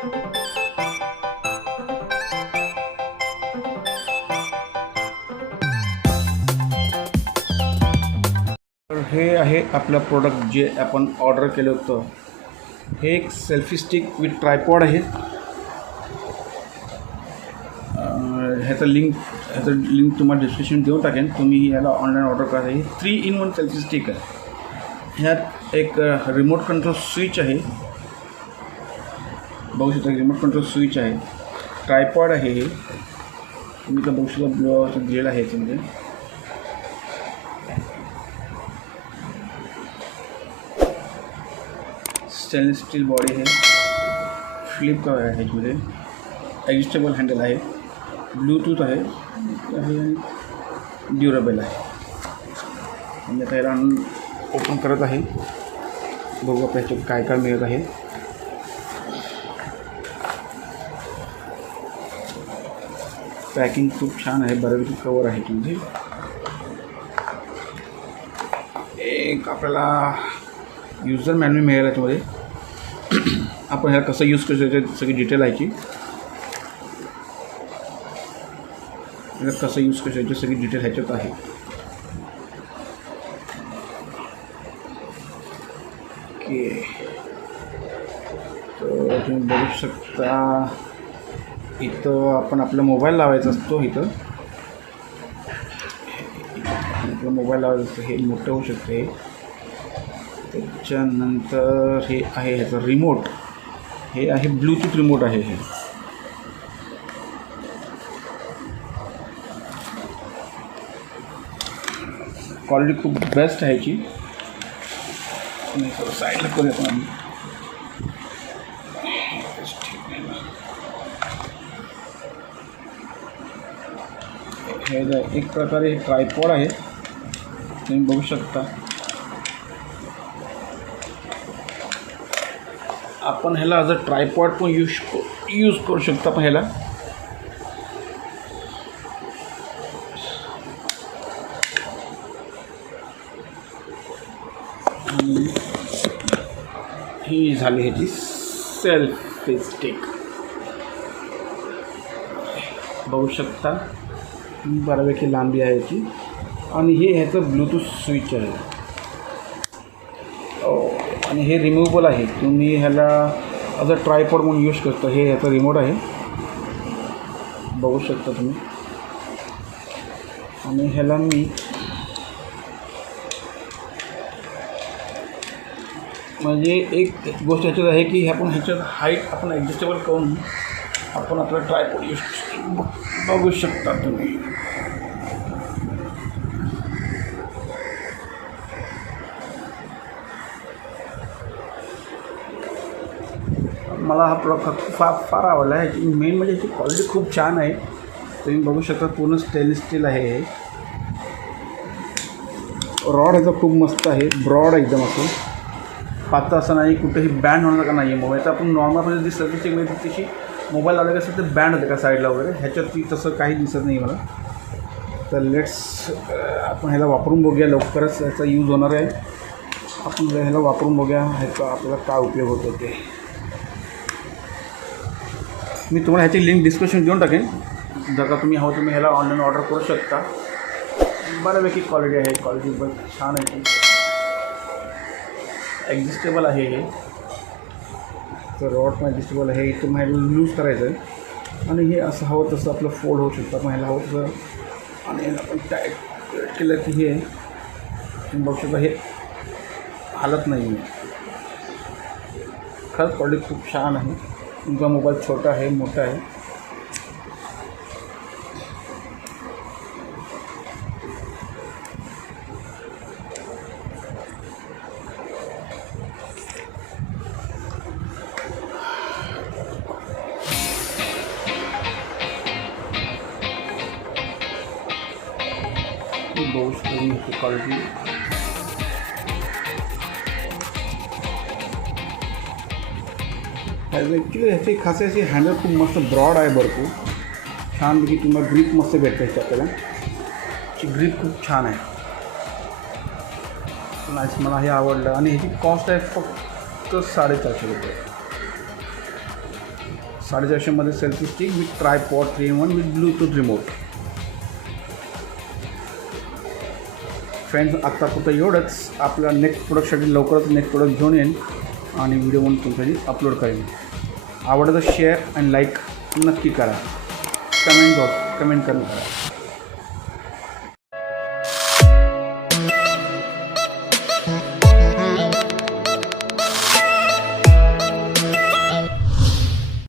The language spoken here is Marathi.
तर हे आहे आपलं प्रोडक्ट जे आपण ऑर्डर केलं होतं. हे एक सेल्फी स्टिक विथ ट्रायपॉड आहे. ह्याचं लिंक तुम्हाला डिस्क्रिप्शन देऊन टाकेन. तुम्ही याला ऑनलाईन ऑर्डर करा. ही 3-in-1 सेल्फी स्टिक आहे. ह्यात एक रिमोट कंट्रोल स्विच आहे. बघू शकता रिमोट कंट्रोल स्विच आहे. ट्रायपॉड आहे. हे तुम्ही तर बघू शकता ब्लू दिलेलं आहे याच्यामध्ये. स्टेनलेस स्टील बॉडी आहे. फ्लिप कवर आहे ह्याच्यामध्ये. ॲडजस्टेबल हँडल आहे. ब्लूटूथ आहे. ड्युरेबल आहे. मी आता याला ओपन करत आहे. बघू आपल्या ह्याच्यात काय काय मिळत आहे. पॅकिंग खूप छान आहे. बऱ्यापैकी कवर आहे तुमचे. एक आपल्याला यूजर मॅन्युअल मिळालं याच्यामध्ये. आपण ह्याला कसं यूज करू शकतो सगळी डिटेल आहे. कसं यूज करू शकतो सगळी डिटेल ह्याच्यात आहे. ओके, तर तुम्ही बघू शकता इथं आपण आपला मोबाईल लावायचा असतो. इथं आपला मोबाईल लावायचा असतो. हे मोठं होऊ शकते. त्याच्यानंतर हे आहे ह्याचं रिमोट. हे आहे ब्लूटूथ रिमोट आहे. हे क्वालिटी खूप बेस्ट आहे याची. साईडला करूया पण आम्ही. हे एक प्रकारे ट्रायपॉड आहे. तुम्ही बघू शकता. आपण ह्याला ॲज अ ट्रायपॉड पण यूज करू शकतो. आपण ह्याला ही झाली ह्याची सेल्फी स्टिक. बघू शकता बऱ्यापैकी लांबी आहे याची. आणि हे ह्याचं ब्लूटूथ स्विच आहे. आणि हे रिमूव्हेबल आहे. तुम्ही ह्याला ॲज अ ट्रायपॉड म्हणून यूज करता. हे ह्याचं रिमोट आहे. बघू शकता तुम्ही. आणि ह्याला मी म्हणजे एक गोष्ट ह्याच्यात आहे की आपण ह्याच्यात हाईट आपण ॲडजस्टेबल करून आपण आपला ट्रायपॉड यूज बघू शकता तुम्ही. मला हा प्रोडक्ट फार आवडला आहे. ह्याची मेन म्हणजे ह्याची क्वालिटी खूप छान आहे. तुम्ही बघू शकता पूर्ण स्टेनलेस स्टील आहे. हे रॉड ह्याचा खूप मस्त आहे. ब्रॉड एकदम असं पातळ असं नाही. कुठेही बँड होणार का नाही आहे मोबाईल. तर आपण नॉर्मलमध्ये जी सर्व्हिसिंग मिळते तशी मोबाईल लावले कसं ते बँड होते का साईडला वगैरे. ह्याच्यात ती तसं काही दिसत नाही मला. तर लेट्स आपण ह्याला वापरून बघूया. लवकरच ह्याचा यूज होणार आहे. आपण ह्याला वापरून बघूया ह्याचा आपल्याला काय उपयोग होतो ते. मी तुम्हाला ह्याची लिंक डिस्क्रिप्शन देऊन टाकेन. जर का तुम्ही हवं तुम्ही ह्याला ऑनलाईन ऑर्डर करू शकता. बऱ्यापैकी क्वालिटी आहे. क्वालिटी पण छान आहे. ॲडजस्टेबल आहे हे. तर रॉड पण ॲडजस्टेबल आहे. इथं ह्याला लूज करायचं आहे. आणि हे असं हवं तसं आपलं फोल्ड होऊ शकतं. पण ह्याला हवं तसं. आणि आपण टाईट केलं की हे बघू शकता हे हालत नाही आहे. खरंच क्वालिटी खूप छान आहे. तुमचा मोबाईल छोटा आहे मोठा आहे. बघू शकता क्वालिटी. ॲक्च्युली ह्याची खास अशी हँडल खूप मस्त ब्रॉड आहे. भरपूर छानपैकी तुम्हाला ग्रीप मस्त भेटतं ह्याची. आपल्याला ची ग्रीप खूप छान आहे. नाईस. मला हे आवडलं. आणि ह्याची कॉस्ट आहे फक्त 450 रुपये. 450मध्ये selfie stick with tripod 3-in-1 with Bluetooth remote. Friends आत्तापुरतं एवढंच. आपल्या नेक्स्ट प्रोडक्टसाठी लवकरच नेक्स्ट प्रोडक्ट घेऊन येईन आणि व्हिडिओ म्हणून तुमच्यासाठी अपलोड करेन. आवडतं शेअर आणि लाईक नक्की करा. कमेंट करून करा.